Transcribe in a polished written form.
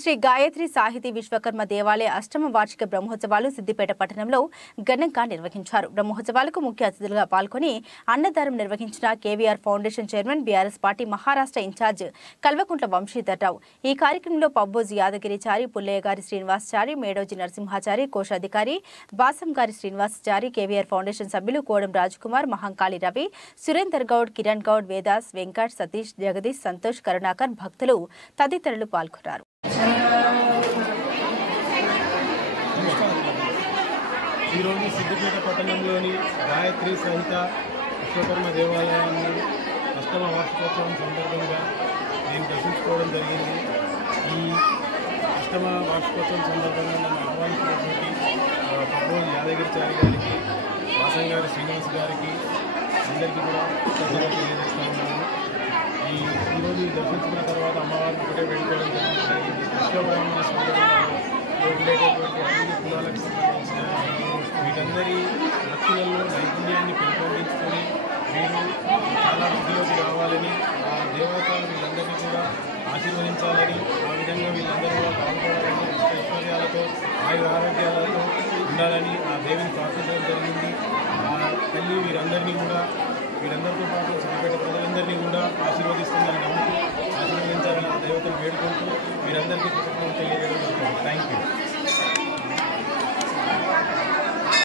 శ్రీ గాయత్రి సాహితీ విశ్వకర్మ దేవాలయ అష్టమ వార్షిక బ్రహ్మోత్సవాలు సిద్దిపేట పట్టణంలో ఘనంగా నిర్వహించారు. బ్రహ్మోత్సవాలకు ముఖ్య అతిథులుగా పాల్గొని అన్నదానం నిర్వహించిన KVR foundation chairman BRS party Maharashtra incharge Kalvakuntla Vamshidhar Rao. ఈ కార్యక్రమంలో పబ్బోజు యాదగిరిచారి, పుల్లయ్య గారి శ్రీనివాసచారి, మేడోజీ నరసింహాచారి, కోశాధికారి బాసం గారి శ్రీనివాసచారి, కేవీఆర్ ఫౌండేషన్ సభ్యులు కోడం రాజ్కుమార్, మహంకాళి రవి, సురేందర్ గౌడ్, కిరణ్ గౌడ్, వేదాస్, వెంకట్, సతీష్, జగదీష్, సంతోష్, కరుణాకర్, భక్తులు తదితరులు పాల్గొన్నారు. ఈరోజు సిద్దిపేట పట్టణంలోని గాయత్రి సహిత విశ్వకర్మ దేవాలయాన్ని అష్టమ వార్షికోత్సవం సందర్భంగా నేను దర్శించుకోవడం జరిగింది. ఈ అష్టమ వార్షికోత్సవం సందర్భంగా నన్ను ఆహ్వానించినటువంటి పబ్బోజు యాదగిరిచారి గారికి, వాసం గారి శ్రీనివాస్ గారికి అందరికీ కూడా కృతజ్ఞతలు తెలియజేస్తూ ఉన్నాను. ఈరోజు దర్శించుకున్న తర్వాత అమ్మవారిని ఒకటే వేడుకోవడం జరిగింది. విశ్వబ్రాహ్మణ సందర్భంలో ఉండేటటువంటి అన్ని కులాలకు సంబంధించిన వీరందరి భక్తులలో నైపుణ్యాన్ని పెంపొందించుకొని వీరు చాలా వృద్ధిలోకి రావాలని, ఆ దేవత వీళ్ళందరినీ కూడా ఆశీర్వదించాలని, ఆ విధంగా వీళ్ళందరూ కూడా బాగుపడాలని, ఐశ్వర్యాలతో ఆయుర ఆరోగ్యాలతో ఉండాలని ఆ దేవిని ప్రార్థించడం జరిగింది. ఆ తల్లి వీరందరితో పాటు సిద్దిపేట ప్రజలందరినీ కూడా ఆశీర్వదిస్తుందని నమ్ముతూ ఆశీర్వదించాలని ఆ దేవతను వేడుకుంటూ వీరందరికీ కృతజ్ఞతలు తెలియజేయడం జరుగుతుంది. Thank you.